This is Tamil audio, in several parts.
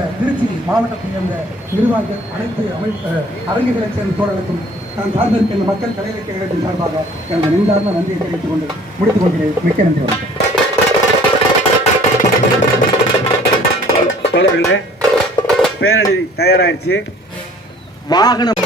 இந்த திருச்சி மாவட்டத்தில் இருந்த நிர்வாகிகள் அனைத்து அரங்குகளைச் சேர்ந்த தோழர்களுக்கும் நான் சார்ந்திருக்கின்ற மக்கள் கலையிலக்கிய கழகத்தின் சார்பாக எனது நெஞ்சார்ந்த நன்றியை தெரிவித்துக் கொண்டு முடித்துக் கொள்கிறேன். மிக்க நன்றி. தோழர்களே, பேரணி தயாராகிடுச்சு. வாகனம்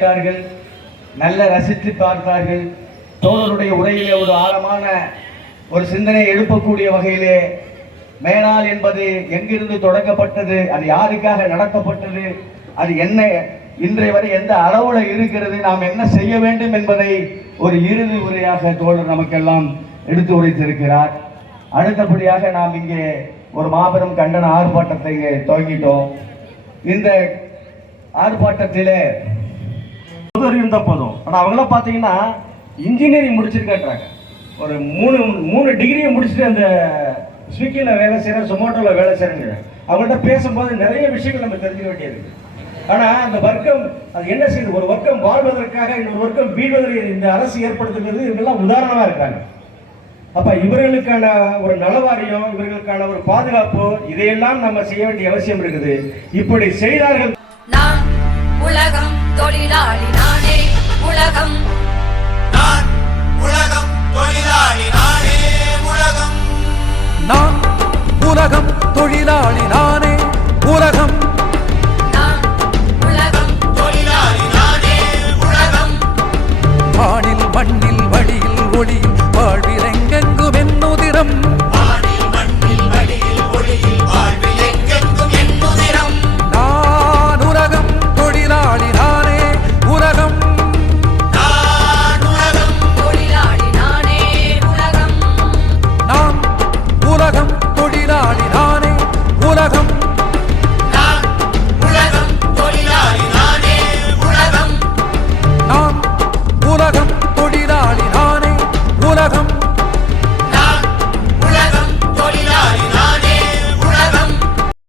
கேட்டார்கள், நல்ல ரசித்து பார்த்தார்கள். தோழருடைய உரையிலே ஒரு ஆழமான ஒரு சிந்தனை எழுப்பக்கூடிய வகையிலே மேலாள் என்பது எங்கிருந்து தொடங்கப்பட்டது, அது யாருக்காக நடத்தப்பட்டது, அது என்ன இன்றைய வரை எந்த அளவுல இருக்கிறது, நாம் என்ன செய்ய வேண்டும் என்பதை ஒரு இறுதி உரையாக தோழர் நமக்கெல்லாம் எடுத்து உரைத்திருக்கிறார். அடுத்தபடியாக நாம் இங்கே ஒரு மாபெரும் கண்டன ஆர்ப்பாட்டத்தை இங்கே துவங்கிட்டோம். இந்த ஆர்ப்பாட்டத்திலே இருந்தா போதும். ஆனால் அவங்களாம் பார்த்தீங்கன்னா இன்ஜினியரிங் முடிச்சிருக்காங்க, ஒரு மூணு டிகிரியை முடிச்சுட்டு அந்த ஸ்விக்கியில் வேலை செய்கிறேன், சொமோட்டோவில் வேலை செய்கிறேங்க. அவங்கள்ட்ட பேசும்போது நிறைய விஷயங்கள் நம்ம தெரிஞ்சுக்க வேண்டியது. ஆனால் அந்த வர்க்கம் அது என்ன செய்யுது, ஒரு வர்க்கம் வாழ்வதற்காக இன்னொரு வர்க்கம் வீழ்வதற்கு இந்த அரசு ஏற்படுத்துகிறது, இவங்கெல்லாம் உதாரணமாக இருக்காங்க. அப்போ இவர்களுக்கான ஒரு நலவாரியம், இவர்களுக்கான ஒரு பாதுகாப்பு, இதையெல்லாம் நம்ம செய்ய வேண்டிய அவசியம் இருக்குது. இப்படி செய்தார்கள்.